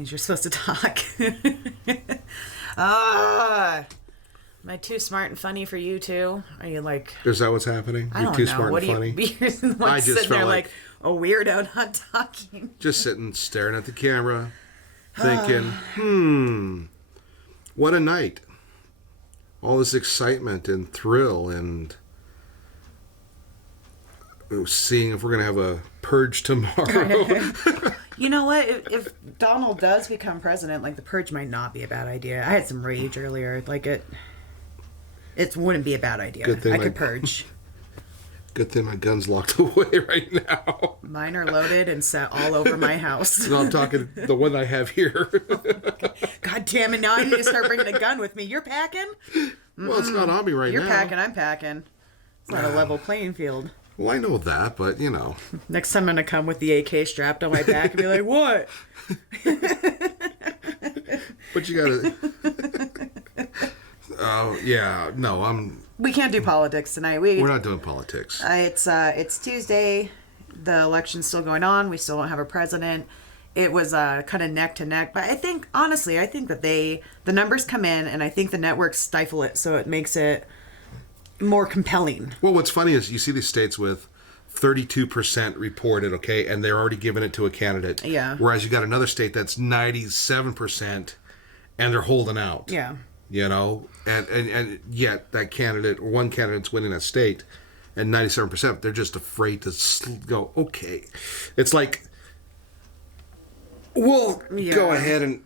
means you're supposed to talk. Am I too smart and funny for you too? Are you like... Is that what's happening? I don't You're too know. smart What and funny? You're the one I just sitting there felt like a weirdo not talking. Just sitting, staring at the camera, thinking, what a night. All this excitement and thrill and seeing if we're going to have a purge tomorrow. You know what? If Donald does become president, like, the purge might not be a bad idea. I had some rage earlier. Like, it wouldn't be a bad idea. Good thing I could purge. Good thing my gun's locked away right now. Mine are loaded and set all over my house. No, I'm talking the one I have here. God damn it, now I need to start bringing a gun with me. You're packing? Well, it's not on me right now. You're packing, I'm packing. It's not a level playing field. Well, I know that, but, you know. Next time I'm going to come with the AK strapped on my back and be like, what? But you gotta... Oh, yeah. No, We can't do politics tonight. We're not doing politics. It's Tuesday. The election's still going on. We still don't have a president. It was kind of neck to neck. But I think that the numbers come in, and I think the networks stifle it, so it makes it more compelling. Well, what's funny is you see these states with 32% reported, okay, and they're already giving it to a candidate. Yeah. Whereas you got another state that's 97% and they're holding out. Yeah. You know, and yet that candidate or one candidate's winning a state, and 97%, they're just afraid to go, okay. It's like, we'll go ahead and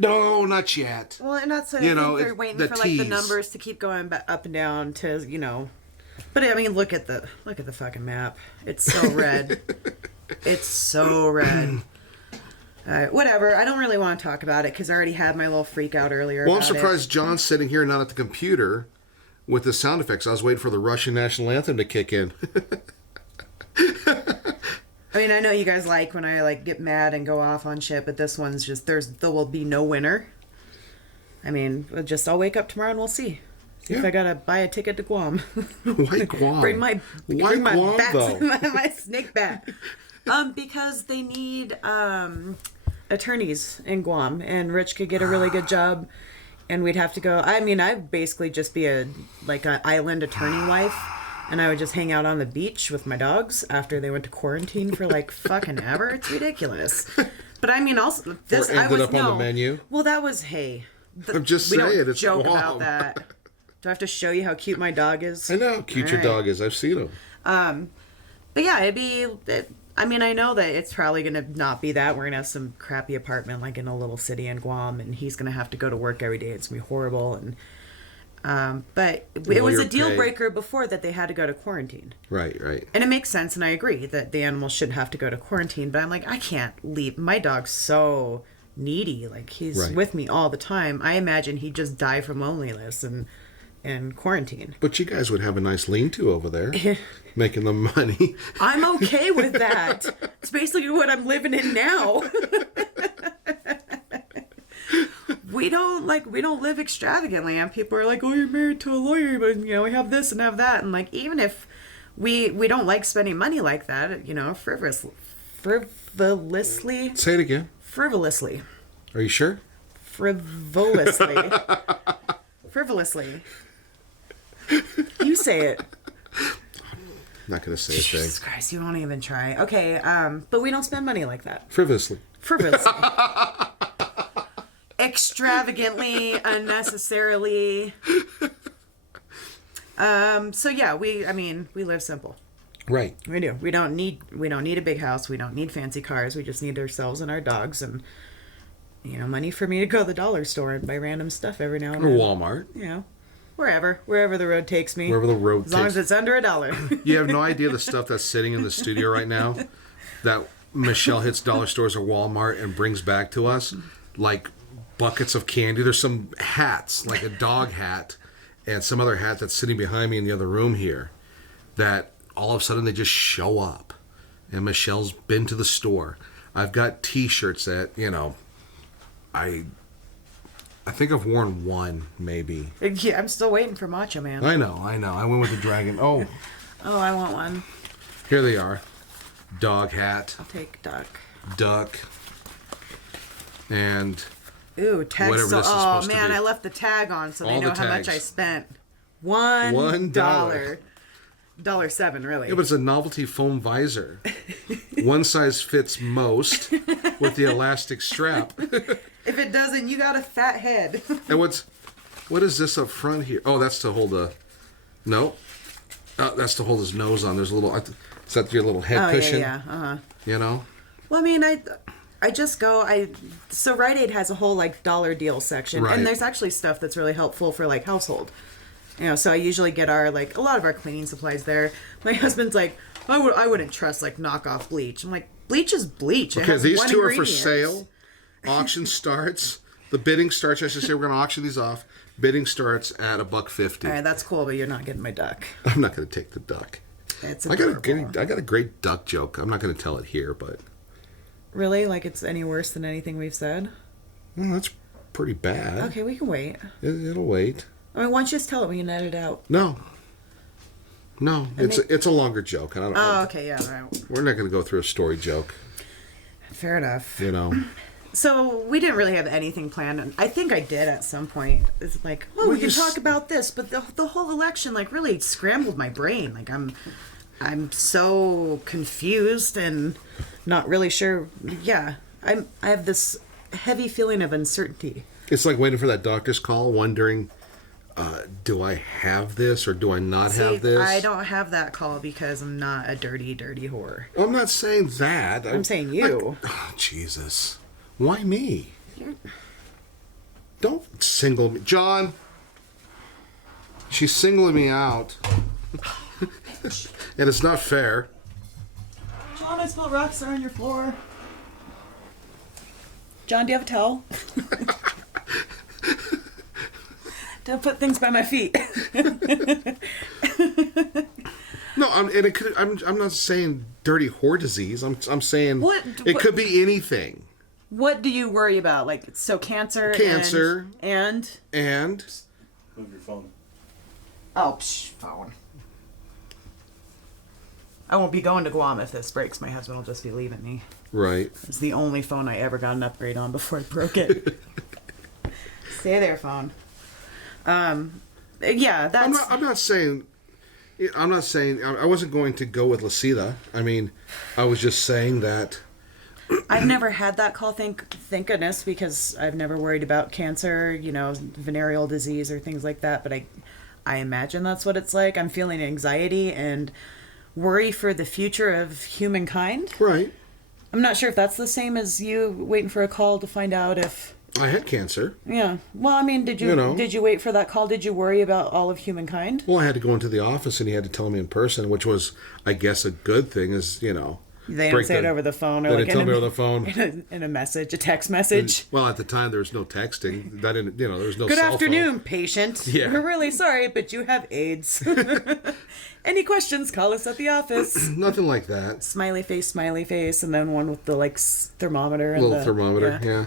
no, not yet. Well, and that's what I think they're waiting for, like, the tease. numbers to keep going up and down to, you know. But I mean, look at the fucking map. It's so red. It's so red. Whatever. I don't really want to talk about it because I already had my little freak out earlier. Well, I'm surprised John's sitting here not at the computer with the sound effects. I was waiting for the Russian national anthem to kick in. I mean, I know you guys like when I get mad and go off on shit, but this one's just there will be no winner. I mean, I'll wake up tomorrow and we'll see. See if I gotta buy a ticket to Guam. Why Guam? bring my Guam, bat, though? my snake bat. Because they need attorneys in Guam, and Rich could get a really good job, and we'd have to go. I mean, I'd basically just be an island attorney wife. And I would just hang out on the beach with my dogs after they went to quarantine for fucking ever. It's ridiculous. But I mean, also this or ended up on the menu. Well, that was I'm just saying, we don't it's joke Guam. about that. Do I have to show you how cute my dog is? I know how cute your dog is. I've seen him. But yeah, I mean, I know that it's probably gonna not be that. We're gonna have some crappy apartment in a little city in Guam, and he's gonna have to go to work every day. It's gonna be horrible and. But it was a deal breaker before that they had to go to quarantine. Right. And it makes sense, and I agree that the animals should have to go to quarantine, but I'm like, I can't leave. My dog's so needy. He's with me all the time. I imagine he'd just die from loneliness and quarantine. But you guys would have a nice lean-to over there, making the money. I'm okay with that. It's basically what I'm living in now. We don't live extravagantly, and people are like, oh, you're married to a lawyer, but we have this and have that, and even if we don't like spending money like that, frivolously. Say it again. Frivolously. Are you sure? Frivolously. You say it. I'm not going to say a thing. Jesus Christ, you won't even try. Okay, but we don't spend money like that. Frivolously. Extravagantly, unnecessarily. So yeah, we live simple. Right. We do. We don't need a big house. We don't need fancy cars. We just need ourselves and our dogs and money for me to go to the dollar store and buy random stuff every now and then. Or Walmart. Wherever the road takes me. Wherever the road takes. As long as it's under $1. You have no idea the stuff that's sitting in the studio right now that Michelle hits dollar stores or Walmart and brings back to us, like buckets of candy. There's some hats, like a dog hat, and some other hat that's sitting behind me in the other room here, that all of a sudden they just show up. And Michelle's been to the store. I've got T-shirts that, I think I've worn one, maybe. Yeah, I'm still waiting for Macho Man. I know. I went with the dragon. Oh, I want one. Here they are. Dog hat. I'll take duck. Duck. and Ooh, tag. whatever this is Oh supposed to man, be. I left the tag on, so they All know the how much tags. I spent. $1. $1.07, really. Yeah, but it's a novelty foam visor. One size fits most with the elastic strap. If it doesn't, you got a fat head. And what is this up front here? Oh, that's to hold that's to hold his nose on. There's a little, is that your little head cushion? Yeah. Uh-huh. You know? Well, I mean, I just go, so Rite Aid has a whole, like, dollar deal section. Right. And there's actually stuff that's really helpful for, like, household. You know, so I usually get a lot of our cleaning supplies there. My husband's like, I wouldn't trust, like, knockoff bleach. I'm like, bleach is bleach. It Okay, has these one two are for ingredient. sale. Auction starts. The bidding starts. I should say we're going to auction these off. Bidding starts at $1.50. All right, that's cool, but you're not getting my duck. I'm not going to take the duck. It's I got adorable. a great duck joke. I'm not going to tell it here, but Really? Like it's any worse than anything we've said? well, that's pretty bad. Okay, we can wait. It'll wait. I mean, why don't you just tell it when you edit it out? No, it's a longer joke. And Oh, okay, yeah, all right. we're not going to go through a story joke. Fair enough. You know. So we didn't really have anything planned. I think I did at some point. It's like, oh, we can talk about this, but the whole election like really scrambled my brain. Like I'm so confused and not really sure. Yeah, I have this heavy feeling of uncertainty. It's like waiting for that doctor's call, wondering, do I have this or do I not have this? I don't have that call because I'm not a dirty whore. I'm not saying that. I'm saying you. Oh, Jesus. Why me? Don't single me. John, she's singling me out. And it's not fair. John, I smell rocks on your floor. John, do you have a towel? Don't put things by my feet. No, I'm not saying dirty whore disease. I'm saying What- it could be anything. What do you worry about? Like, so cancer. Cancer. And. Move your phone. Oh, phone. I won't be going to Guam if this breaks. My husband will just be leaving me. Right. It's the only phone I ever got an upgrade on before I broke it. Stay there, phone. Yeah, that's. I'm not saying. I wasn't going to go with Lacita. I mean, I was just saying that. I've never had that call, thank goodness, because I've never worried about cancer, you know, venereal disease or things like that. But I imagine that's what it's like. I'm feeling anxiety and worry for the future of humankind. Right. I'm not sure if that's the same as you waiting for a call to find out if. I had cancer. Yeah. Well, I mean, did you wait for that call? Did you worry about all of humankind? Well, I had to go into the office and he had to tell me in person, which was, I guess, a good thing. Is They don't say it over the phone or They like didn't tell me over the phone. in a message, a text message. Well, at the time there was no texting. That didn't, there was no. Good cell afternoon, phone. patient. Yeah. We're really sorry, but you have AIDS. Any questions, call us at the office. Nothing like that. Smiley face, and then one with the like thermometer. And Little thermometer, yeah.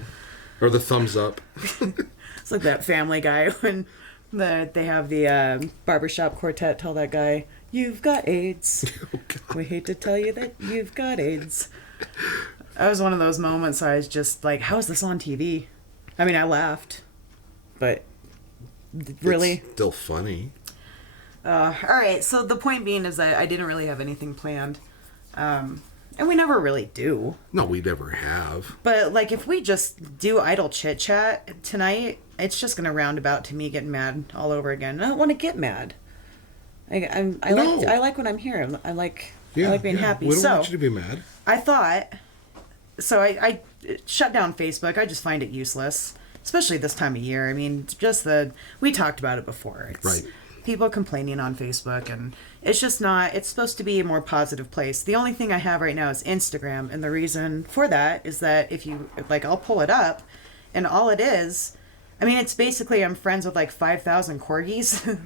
Or the thumbs up. It's like that Family Guy when they have the barbershop quartet tell that guy, "You've got AIDS. Oh, We hate to tell you that you've got AIDS." That was one of those moments I was just like, how is this on TV? I mean, I laughed, but really? It's still funny. All right, so the point being is that I didn't really have anything planned. And we never really do. No, we never have. But, like, if we just do idle chit-chat tonight, it's just going to round about to me getting mad all over again. I don't want to get mad. I like when I'm here. I like being happy. We don't want you to be mad. I thought... So I shut down Facebook. I just find it useless. Especially this time of year. I mean, we talked about it before. It's Right. People complaining on Facebook, and it's just not... It's supposed to be a more positive place. The only thing I have right now is Instagram, and the reason for that is that if you... Like, I'll pull it up, and all it is... I mean, it's basically I'm friends with, like, 5,000 corgis.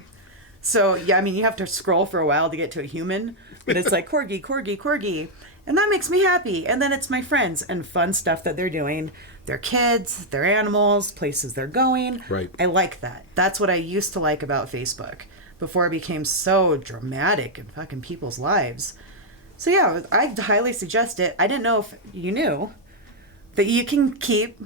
So, yeah, I mean, you have to scroll for a while to get to a human, but it's like corgi, corgi, corgi. And that makes me happy. And then it's my friends and fun stuff that they're doing. Their kids, their animals, places they're going. Right. I like that. That's what I used to like about Facebook before it became so dramatic in fucking people's lives. So, yeah, I highly suggest it. I didn't know if you knew that you can keep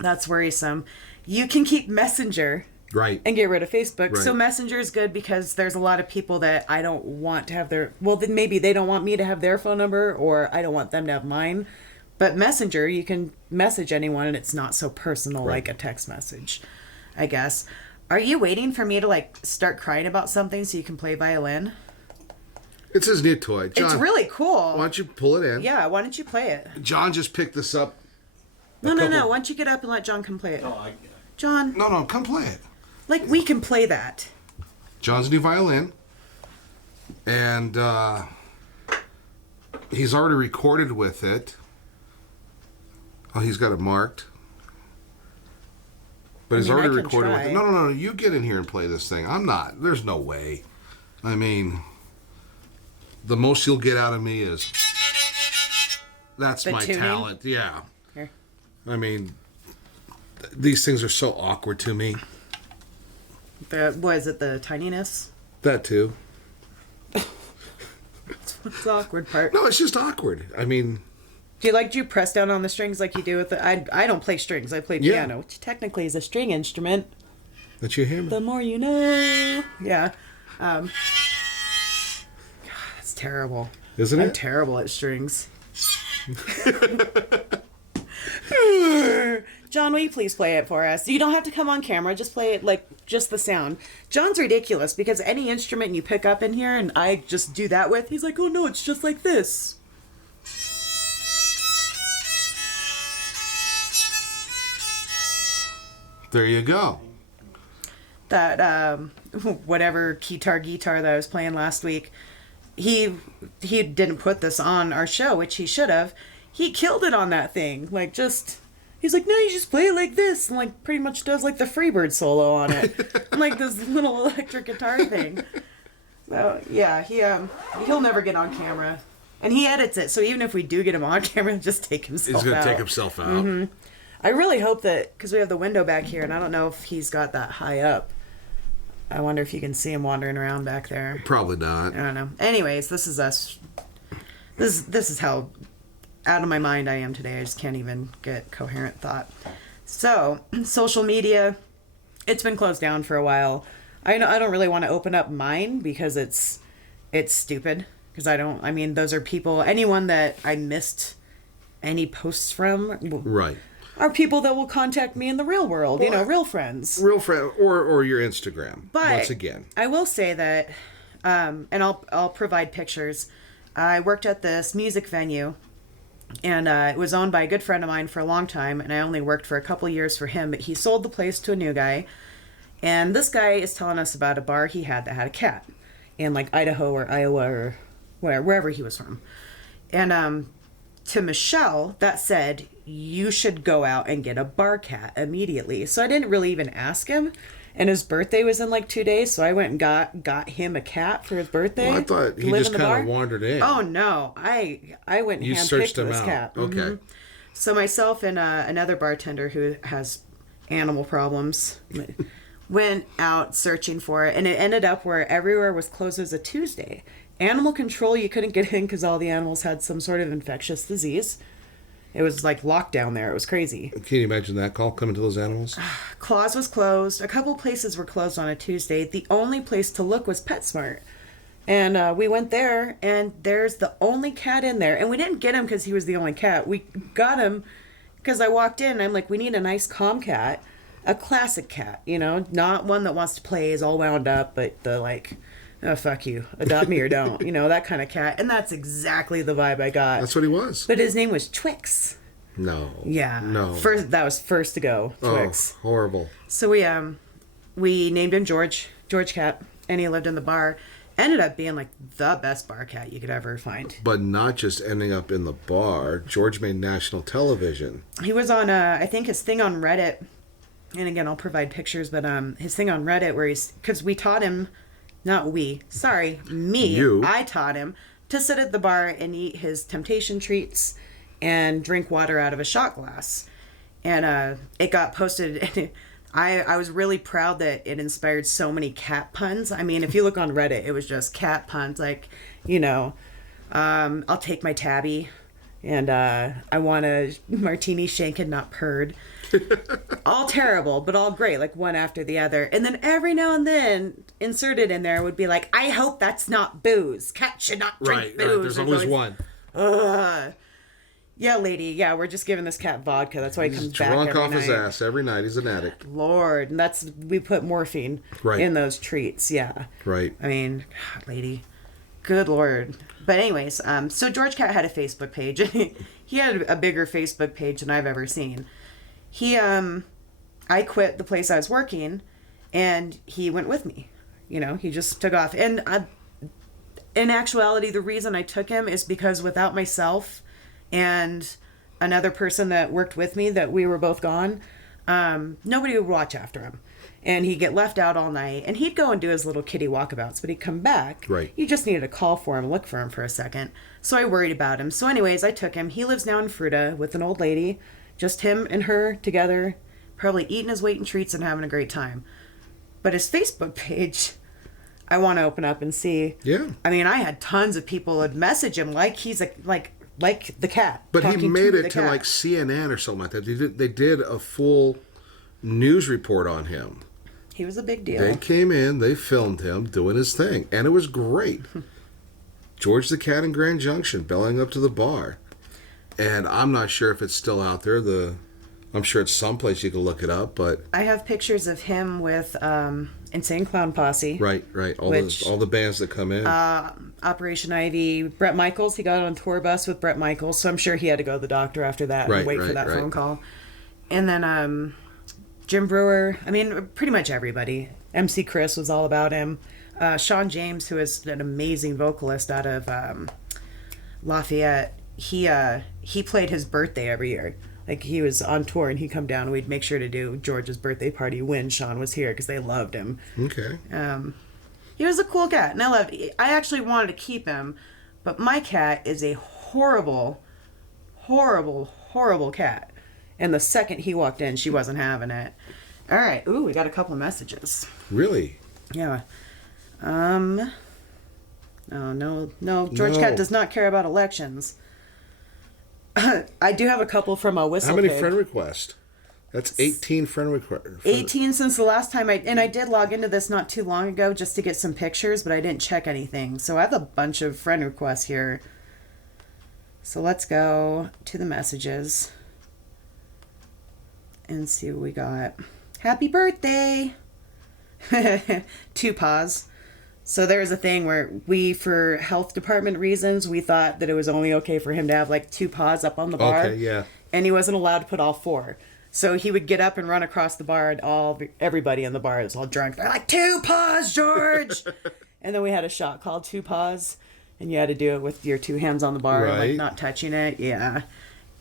That's worrisome. You can keep Messenger Right. and get rid of Facebook. Right. So Messenger is good because there's a lot of people that I don't want to have their... Well, then maybe they don't want me to have their phone number, or I don't want them to have mine. But Messenger, you can message anyone and it's not so personal like a text message, I guess. Are you waiting for me to, like, start crying about something so you can play violin? It's his new toy. John, It's really cool. why don't you pull it in? Yeah, why don't you play it? John just picked this up. No. Why don't you get up and let John come play it? Oh, I John, No, come play it. like, we can play that. John's new violin. And he's already recorded with it. Oh, he's got it marked. But he's mean, I already can recorded with try. it. No. You get in here and play this thing. I'm not. There's no way. I mean, the most you'll get out of me is... That's The my tuning? talent. Yeah. Here. I mean, these things are so awkward to me. What is it, the tininess? That too. What's the awkward part? No, it's just awkward. I mean, Do you press down on the strings like you do with the... I don't play strings. I play Yeah. piano, which technically is a string instrument. that's your hammer. The more you know. Yeah. God, that's terrible. Isn't I'm it? terrible at strings. John, will you please play it for us? You don't have to come on camera. Just play it, like, just the sound. John's ridiculous because any instrument you pick up in here and I just do that with, he's like, oh no, it's just like this. There you go. That whatever guitar that I was playing last week, he didn't put this on our show, which he should have. He killed it on that thing. Like, just... He's like, no, you just play it like this. And, like, pretty much does, like, the Freebird solo on it. And, like, this little electric guitar thing. So, yeah, he'll never get on camera. And he edits it, so even if we do get him on camera, he'll just take himself out. He's going to take himself out. I really hope that... Because we have the window back here, and I don't know if he's got that high up. I wonder if you can see him wandering around back there. Probably not. I don't know. Anyways, this is us. This is how out of my mind I am today. I just can't even get coherent thought. So, social media, it's been closed down for a while. I don't really want to open up mine because it's stupid. Because I mean, those are people, anyone that I missed any posts from Right. are people that will contact me in the real world, real friends. Real friend or your Instagram. But once again. I will say that, and I'll provide pictures. I worked at this music venue, and it was owned by a good friend of mine for a long time, and I only worked for a couple years for him, but he sold the place to a new guy, and this guy is telling us about a bar he had that had a cat in, like, Idaho or Iowa or wherever he was from. And to Michelle, that said, you should go out and get a bar cat immediately. So I didn't really even ask him. And his birthday was in like 2 days, so I went and got him a cat for his birthday. Well, I thought he just kind of wandered in. Oh no, I went and You handpicked searched him this out. cat. Okay. Mhm. So myself and another bartender who has animal problems went out searching for it, and it ended up where everywhere was closed as a Tuesday. Animal control, you couldn't get in because all the animals had some sort of infectious disease. It was like lockdown there. It was crazy. Can you imagine that call coming to those animals? Claws was closed. A couple places were closed on a Tuesday. The only place to look was PetSmart. And we went there, and there's the only cat in there. And we didn't get him because he was the only cat. We got him because I walked in, and I'm like, we need a nice calm cat. A classic cat, not one that wants to play, is all wound up, but the like... Oh, fuck you. Adopt me or don't. That kind of cat. And that's exactly the vibe I got. That's what he was. But his name was Twix. No. Yeah. No. That was first to go, Twix. Oh, horrible. So we named him George Cat, and he lived in the bar. Ended up being like the best bar cat you could ever find. But not just ending up in the bar. George made national television. He was on, I think his thing on Reddit, and again, I'll provide pictures, but his thing on Reddit where because we taught him... Not we. Sorry, me. You. I taught him to sit at the bar and eat his temptation treats and drink water out of a shot glass. And it got posted. And I was really proud that it inspired so many cat puns. I mean, if you look on Reddit, it was just cat puns. Like, I'll take my tabby. And I want a martini shaken, not purred. All terrible, but all great, like one after the other. And then every now and then, inserted in there would be like, I hope that's not booze. Cat should not drink booze. Right. There's always one. Yeah, lady. Yeah, we're just giving this cat vodka. That's why he comes back Drunk every off night. his ass every night. He's an addict. Lord, and we put morphine in those treats. Yeah. Right. I mean, God, lady. Good Lord. But anyways, so George Cat had a Facebook page. He had a bigger Facebook page than I've ever seen. I quit the place I was working, and he went with me. You know, he just took off. And in actuality, the reason I took him is because without myself and another person that worked with me, that we were both gone, nobody would watch after him. And he'd get left out all night, and he'd go and do his little kitty walkabouts, but he'd come back. Right. You just needed to call for him, look for him for a second. So I worried about him. So anyways, I took him. He lives now in Fruta with an old lady, just him and her together, probably eating his weight in treats and having a great time. But his Facebook page, I want to open up and see. Yeah. I mean, I had tons of people would message him like he's like the cat. But he talking made the it to cat. like CNN or something like that. They did a full news report on him. He was a big deal. They came in, they filmed him doing his thing, and it was great. George the Cat in Grand Junction, belling up to the bar. And I'm not sure if it's still out there. I'm sure it's someplace you can look it up, but... I have pictures of him with Insane Clown Posse. Right. All the bands that come in. Operation Ivy. Bret Michaels, he got on a tour bus with Bret Michaels, so I'm sure he had to go to the doctor after that and wait for that phone call. And then Jim Brewer, I mean, pretty much everybody. MC Chris was all about him. Sean James, who is an amazing vocalist out of Lafayette, he played his birthday every year. Like, he was on tour and he'd come down and we'd make sure to do George's birthday party when Sean was here because they loved him. Okay. He was a cool cat and I actually wanted to keep him, but my cat is a horrible, horrible, horrible cat. And the second he walked in, she wasn't having it. All right. Ooh, we got a couple of messages. Really? Yeah. Oh, no. George Cat does not care about elections. I do have a couple from a whistle. How many pig. friend requests? That's 18 friend requests. 18 since the last time I did log into this not too long ago just to get some pictures, but I didn't check anything. So I have a bunch of friend requests here. So let's go to the messages and see what we got. Happy birthday! 2 paws. So there was a thing where for health department reasons, we thought that it was only okay for him to have like 2 paws up on the bar. Okay, yeah. And he wasn't allowed to put all 4. So he would get up and run across the bar, and everybody in the bar is all drunk. They're like, 2 paws, George! And then we had a shot called 2 paws, and you had to do it with your 2 hands on the bar, like not touching it. Yeah.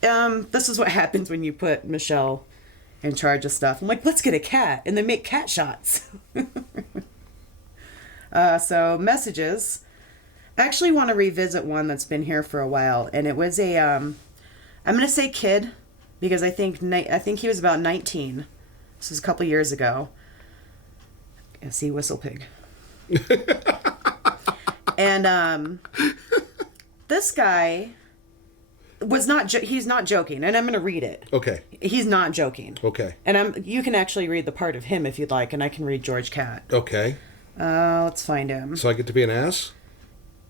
This is what happens when you put Michelle in charge of stuff. I'm like, let's get a cat, and then make cat shots. So messages. I actually want to revisit one that's been here for a while, and it was I'm going to say kid, because I think he was about 19. This was a couple years ago. I see whistle pig. And this guy was he's not joking, and I'm going to read it. Okay. He's not joking. Okay. And you can actually read the part of him if you'd like, and I can read George Cat. Okay. Let's find him. So I get to be an ass?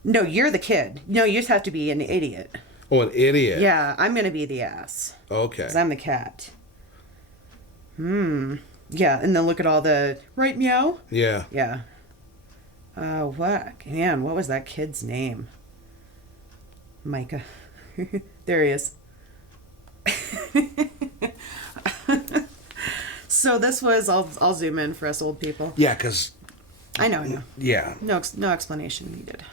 No, you're the kid. No, you just have to be an idiot. Oh, an idiot. Yeah, I'm going to be the ass. Okay. Because I'm the cat. Yeah, and then look at all the... Right, meow? Yeah. Yeah. What? Man, what was that kid's name? Micah. There he is. So this was... I'll zoom in for us old people. Yeah, because... I know. Yeah. No explanation needed.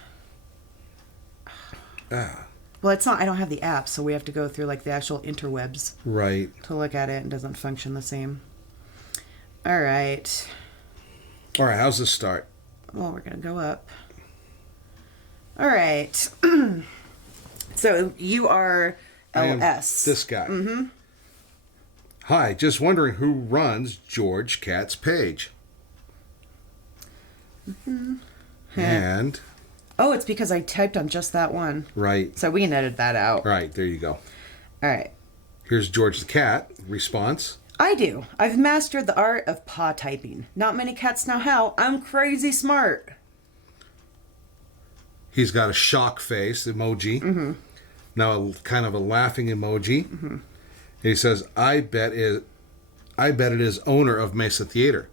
Ah. Well, it's not... I don't have the app, so we have to go through like the actual interwebs. Right. To look at it, and doesn't function the same. All right. All right, how's this start? Well, we're going to go up. All right. So you are LS. This guy. Mm-hmm. Hi, just wondering who runs George Cat's page. Mm-hmm. And... Oh, it's because I typed on just that one. Right. So we can edit that out. Right, there you go. All right. Here's George the Cat response. I do. I've mastered the art of paw typing. Not many cats know how. I'm crazy smart. He's got a shock face emoji. Now kind of a laughing emoji. And he says, I bet it is owner of Mesa Theater.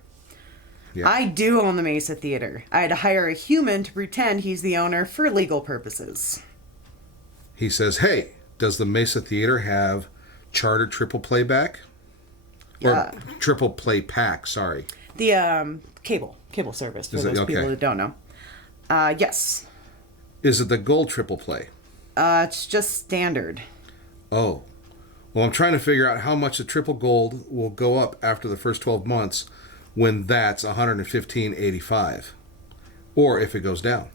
Yeah. I do own the Mesa Theater. I had to hire a human to pretend he's the owner for legal purposes. He says, hey, does the Mesa Theater have charter triple playback? Or triple play pack, sorry. The cable service for those people that don't know. Yes. Is it the gold triple play? It's just standard. Oh. Well, I'm trying to figure out how much the triple gold will go up after the first 12 months when that's $115.85. Or if it goes down.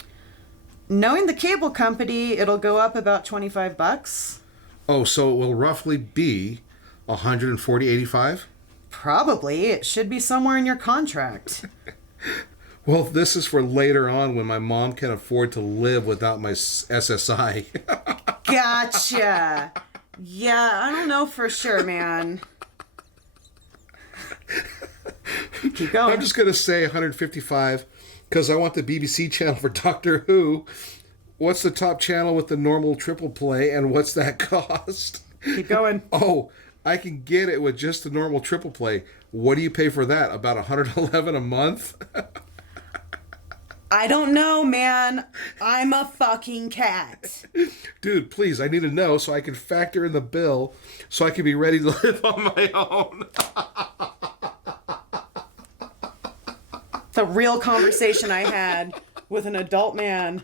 Knowing the cable company, it'll go up about $25. Oh, so it will roughly be $140.85? Probably. It should be somewhere in your contract. Well, this is for later on when my mom can afford to live without my SSI. Gotcha. Yeah, I don't know for sure, man. Keep going. I'm just going to say 155 because I want the BBC channel for Doctor Who. What's the top channel with the normal triple play and what's that cost? Keep going. Oh, I can get it with just the normal triple play. What do you pay for that? About $111 a month? I don't know, man. I'm a fucking cat. Dude, please, I need to know so I can factor in the bill so I can be ready to live on my own. It's a real conversation I had with an adult man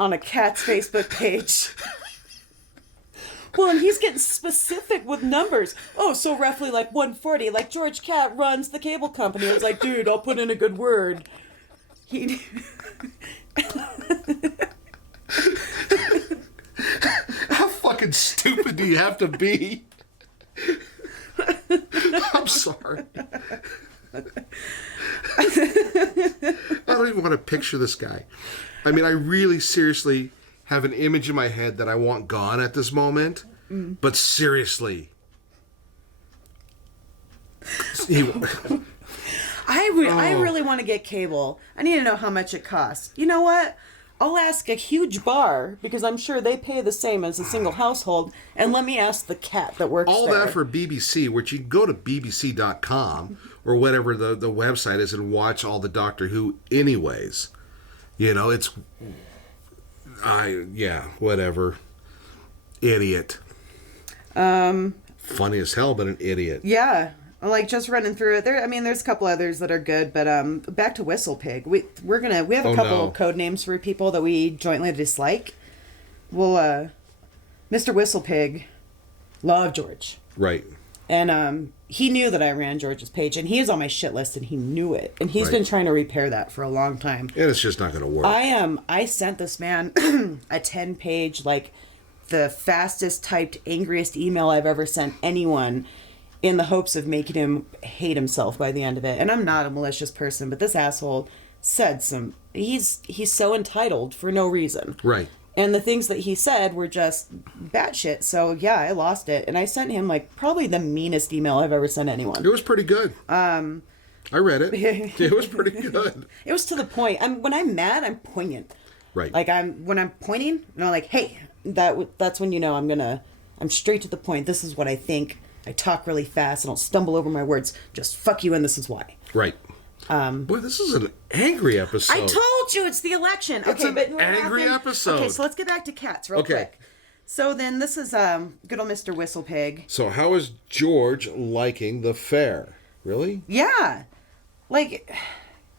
on a cat's Facebook page. Well, and he's getting specific with numbers. Oh, so roughly like 140. Like George Cat runs the cable company. I was like, dude, I'll put in a good word. How fucking stupid do you have to be? I'm sorry. I don't even want to picture this guy. I mean, I really seriously have an image in my head that I want gone at this moment. But seriously. I really want to get cable. I need to know how much it costs. You know what? I'll ask a huge bar, because I'm sure they pay the same as a single household, and let me ask the cat that works all there. that for BBC, which you can go to bbc.com or whatever the website is and watch all the Doctor Who anyways. You know, it's... whatever. Idiot. Funny as hell, but an idiot. Yeah. Like, just running through it. There's a couple others that are good, but back to Whistle Pig. We have a couple of code names for people that we jointly dislike. Well, Mr. Whistle Pig loved George. Right. And he knew that I ran George's page, and he is on my shit list, and he knew it. And he's been trying to repair that for a long time. And it's just not going to work. I sent this man a 10-page, like, the fastest typed, angriest email I've ever sent anyone, in the hopes of making him hate himself by the end of it. And I'm not a malicious person, but this asshole said he's so entitled for no reason. Right. And the things that he said were just batshit. So yeah, I lost it. And I sent him like probably the meanest email I've ever sent anyone. It was pretty good. I read it. It was pretty good. It was to the point. When I'm mad, I'm poignant. Right. Like when I'm pointing, like, hey, that's when I'm straight to the point. This is what I think. I talk really fast. I don't stumble over my words. Just fuck you, and this is why. Right. Boy, this is an angry episode. I told you it's the election. It's an angry episode. Okay, so let's get back to cats real quick. So then this is good old Mr. Whistle Pig. So how is George liking the fair? Really? Yeah. Like,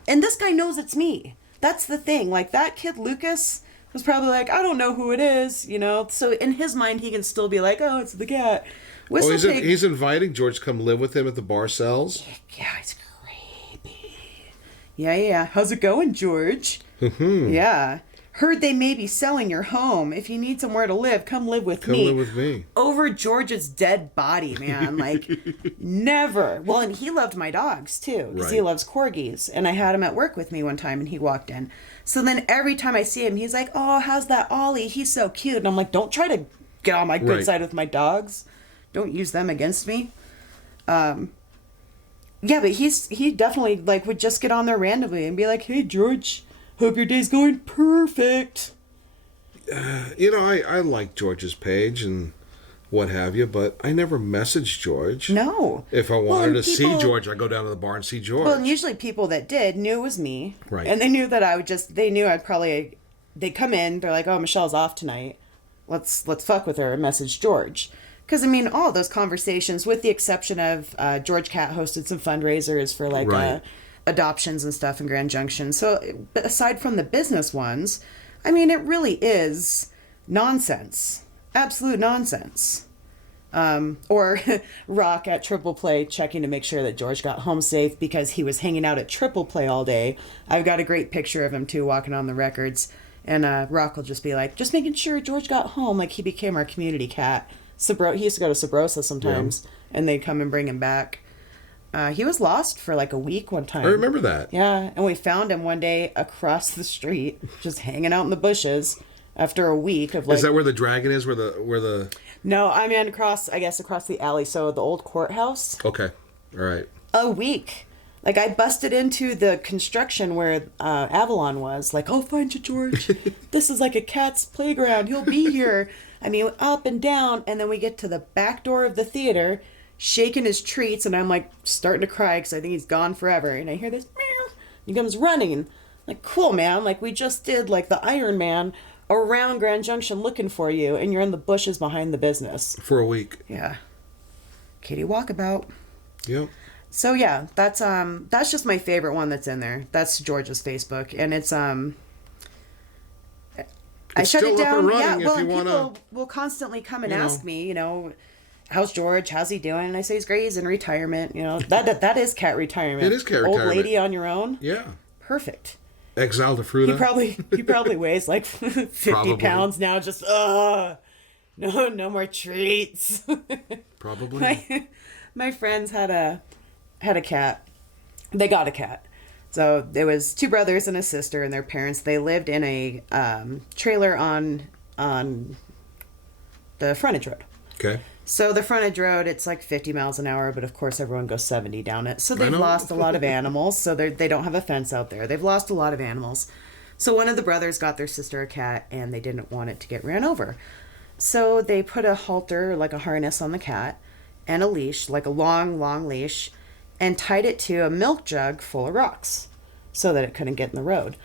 and this guy knows it's me. That's the thing. Like, that kid Lucas was probably like, I don't know who it is, So in his mind, he can still be like, oh, it's the cat. He's inviting George to come live with him at the bar cells? Yeah, it's creepy. Yeah. How's it going, George? Yeah. Heard they may be selling your home. If you need somewhere to live, come live with me. Come live with me. Over George's dead body, man. Like, never. Well, and he loved my dogs, too. Because he loves corgis. And I had him at work with me one time, and he walked in. So then every time I see him, he's like, oh, how's that Ollie? He's so cute. And I'm like, don't try to get on my good side with my dogs. Don't use them against me. Yeah, but he definitely like would just get on there randomly and be like, "Hey George, hope your day's going perfect." I like George's page and what have you, but I never messaged George. No. If I Well, wanted and to see people- George, I go down to the bar and see George. Well, and usually people that did knew it was me. Right. And they knew that they knew I'd probably, they'd come in, they're like, "Oh, Michelle's off tonight. Let's fuck with her and message George." Because, I mean, all those conversations, with the exception of George Cat hosted some fundraisers for, like, Right. adoptions and stuff in Grand Junction. So, but aside from the business ones, I mean, it really is nonsense. Absolute nonsense. Or Rock at Triple Play checking to make sure that George got home safe because he was hanging out at Triple Play all day. I've got a great picture of him, too, walking on the records. And Rock will just be like, just making sure George got home, like he became our community cat. He used to go to Sabrosa sometimes, and they'd come and bring him back. He was lost for like a week one time. I remember that. Yeah, and we found him one day across the street, just hanging out in the bushes after a week of like... Is that where the dragon is? Where the... No, I mean across the alley, so the old courthouse. Okay, all right. A week. Like, I busted into the construction where Avalon was. Like, "I'll find you, George. This is like a cat's playground. He'll be here." I mean, up and down. And then we get to the back door of the theater, shaking his treats. And I'm, like, starting to cry because I think he's gone forever. And I hear this, meow. He comes running. Like, cool, man. Like, we just did, like, the Iron Man around Grand Junction looking for you. And you're in the bushes behind the business. For a week. Yeah. Katie Walkabout. Yep. So yeah, that's just my favorite one that's in there. That's George's Facebook, and it's I shut still it up down. and running Yeah, if well, you and wanna, people will constantly come and ask me, "How's George? How's he doing?" And I say he's great. He's in retirement. That is cat retirement. It is cat Old retirement. lady on your own. Yeah. Perfect. Exile to Fruta. He probably weighs like 50 Probably. pounds now. Just no more treats. Probably. My friends had a cat. They got a cat. So there was two brothers and a sister and their parents. They lived in a trailer on the frontage road. Okay. So the frontage road, it's like 50 miles an hour, but of course everyone goes 70 down it. So they've know. lost a lot of animals. So they don't have a fence out there. They've lost a lot of animals. So one of the brothers got their sister a cat, and they didn't want it to get ran over. So they put a halter, like a harness on the cat, and a leash, like a long, long leash, and tied it to a milk jug full of rocks so that it couldn't get in the road.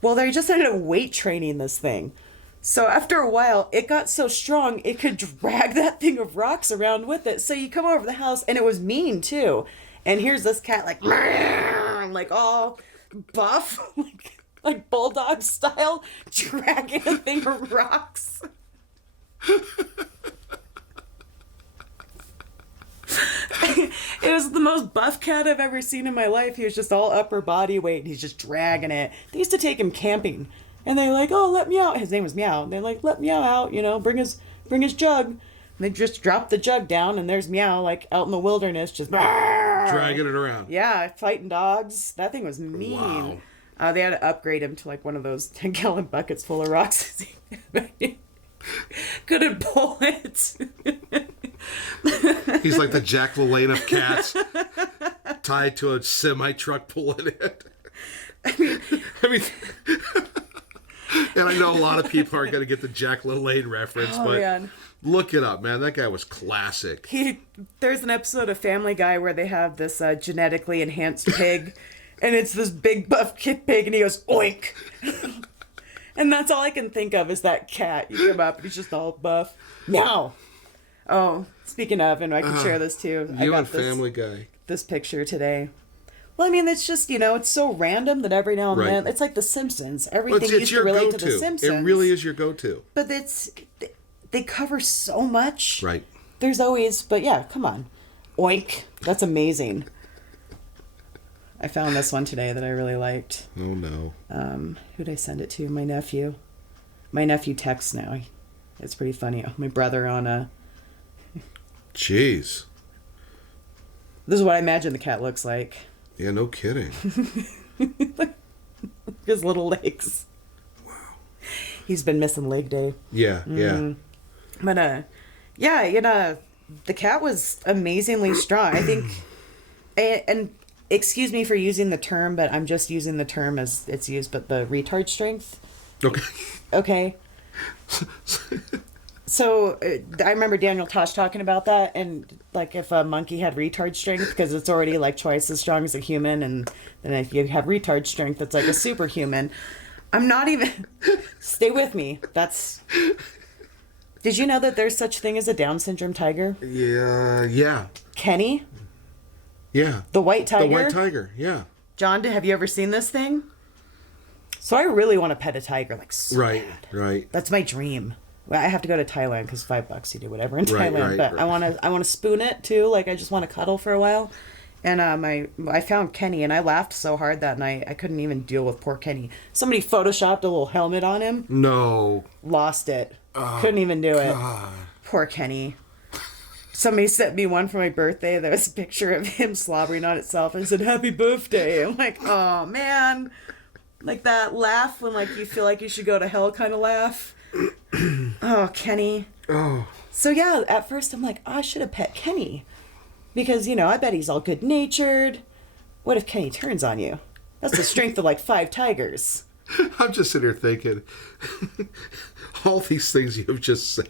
Well, they just ended up weight training this thing. So after a while, it got so strong, it could drag that thing of rocks around with it. So you come over the house, and it was mean, too. And here's this cat, like all buff, like bulldog style, dragging a thing of rocks. It was the most buff cat I've ever seen in my life. He was just all upper body weight, and he's just dragging it. They used to take him camping. And they're like, "Oh, let Meow." His name was Meow. They're like, "Let Meow out, bring his jug." And they just drop the jug down, and there's Meow, like, out in the wilderness, just Dragging it around. Yeah, fighting dogs. That thing was mean. Wow. They had to upgrade him to, like, one of those 10-gallon buckets full of rocks. Couldn't pull it. He's like the Jack LaLanne of cats, tied to a semi-truck pulling it. I mean, and I know a lot of people aren't going to get the Jack LaLanne reference, but man. Look it up, man. That guy was classic. There's an episode of Family Guy where they have this genetically enhanced pig, and it's this big buff kid pig, and he goes, "Oink." And that's all I can think of is that cat. You come up, and he's just all buff. Meow. Oh, speaking of, and I can share this too. I You got and Family Guy. this picture today. Well, I mean, it's just, it's so random that every now and Right. then, it's like The Simpsons. Well, Everything it's used your to relate go-to. to The Simpsons. It really is your go-to. But they cover so much. Right. There's always, but yeah, come on. Oink. That's amazing. I found this one today that I really liked. Oh, no. Who'd I send it to? My nephew. My nephew texts now. It's pretty funny. My brother on a... Jeez. This is what I imagine the cat looks like. Yeah, no kidding. His little legs. Wow. He's been missing leg day. Yeah, yeah. But, yeah, the cat was amazingly strong. I think, and excuse me for using the term, but I'm just using the term as it's used, but the retard strength. Okay. Okay. So I remember Daniel Tosh talking about that, and like if a monkey had retard strength, because it's already like twice as strong as a human, and then if you have retard strength, it's like a superhuman. I'm not even. Stay with me. That's. Did you know that there's such thing as a Down syndrome tiger? Yeah. Kenny, Yeah. the white tiger. The white tiger, yeah. John, have you ever seen this thing? So I really want to pet a tiger, like so Right, bad. right. That's my dream. Well, I have to go to Thailand because $5 you do whatever in Right, Thailand. right, But right. I want to spoon it too. Like I just want to cuddle for a while. And I found Kenny and I laughed so hard that night I couldn't even deal with poor Kenny. Somebody photoshopped a little helmet on him. No. Lost it. Couldn't even do it. God. Poor Kenny. Somebody sent me one for my birthday. There was a picture of him slobbering on itself and said, "Happy birthday." I'm like, oh man. Like that laugh when like you feel like you should go to hell kind of laugh. Oh, Kenny. Oh. So yeah, at first I'm like, oh, I should have pet Kenny. Because, I bet he's all good natured. What if Kenny turns on you? That's the strength of like 5 tigers. I'm just sitting here thinking, all these things you have just said,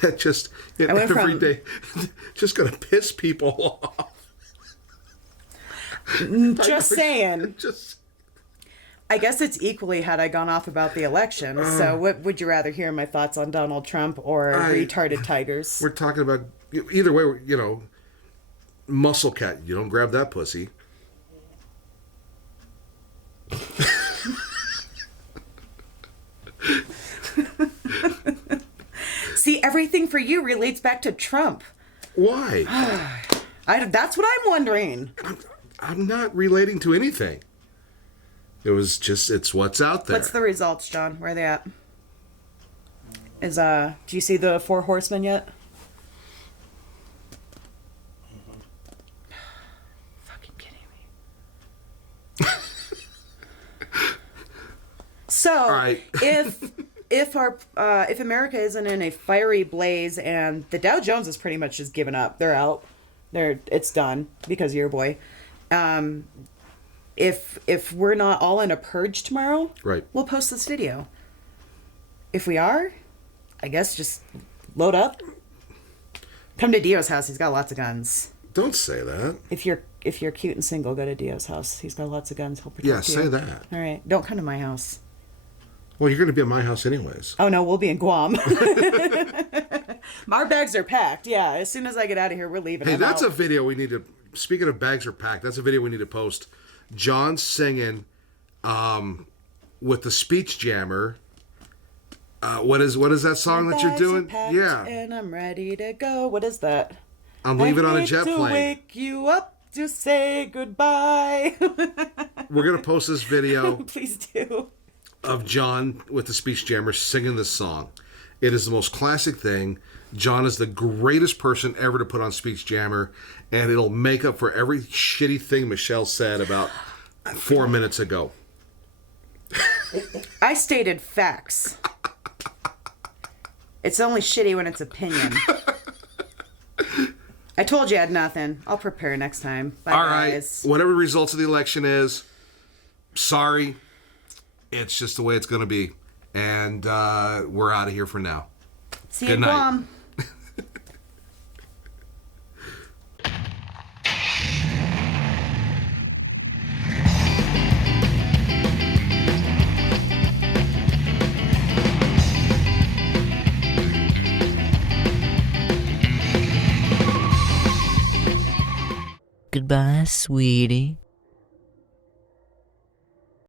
that just, I went every from- day, just going to piss people off. Just saying. Just, I guess it's equally had I gone off about the election. So what would you rather hear my thoughts on Donald Trump or retarded tigers? we're talking about, either way, muscle cat, you don't grab that pussy. See, everything for you relates back to Trump. Why? That's what I'm wondering. I'm not relating to anything. It was just, it's what's out there. What's the results, John? Where are they at? Do you see the 4 horsemen yet? Fucking kidding me. So, All right. if America isn't in a fiery blaze and the Dow Jones is pretty much just given up, they're out. It's done because of your boy. If we're not all in a purge tomorrow, Right. we'll post this video. If we are, I guess just load up. Come to Dio's house. He's got lots of guns. Don't say that. If you're cute and single, go to Dio's house. He's got lots of guns. He'll protect Yeah, you. say that. All right. Don't come to my house. Well, you're going to be at my house anyways. Oh no, we'll be in Guam. Our bags are packed. Yeah, as soon as I get out of here, we're leaving. Hey, I'm that's out. a video we need to. Speaking of bags are packed, that's a video we need to post. John singing, with the speech jammer. What is that song that you're Bags are doing? packed Yeah, and I'm ready to go. What is that? I'm leaving on a I jet hate to plane. wake you up to say goodbye. We're gonna post this video Please do. of John with the speech jammer singing this song. It is the most classic thing. John is the greatest person ever to put on speech jammer, and it'll make up for every shitty thing Michelle said about 4 minutes ago. I stated facts. It's only shitty when it's opinion. I told you I had nothing. I'll prepare next time. Bye, All right. guys. Whatever the results of the election is, sorry. It's just the way it's going to be. And we're out of here for now. See Good you, night. Guam. Goodbye, sweetie.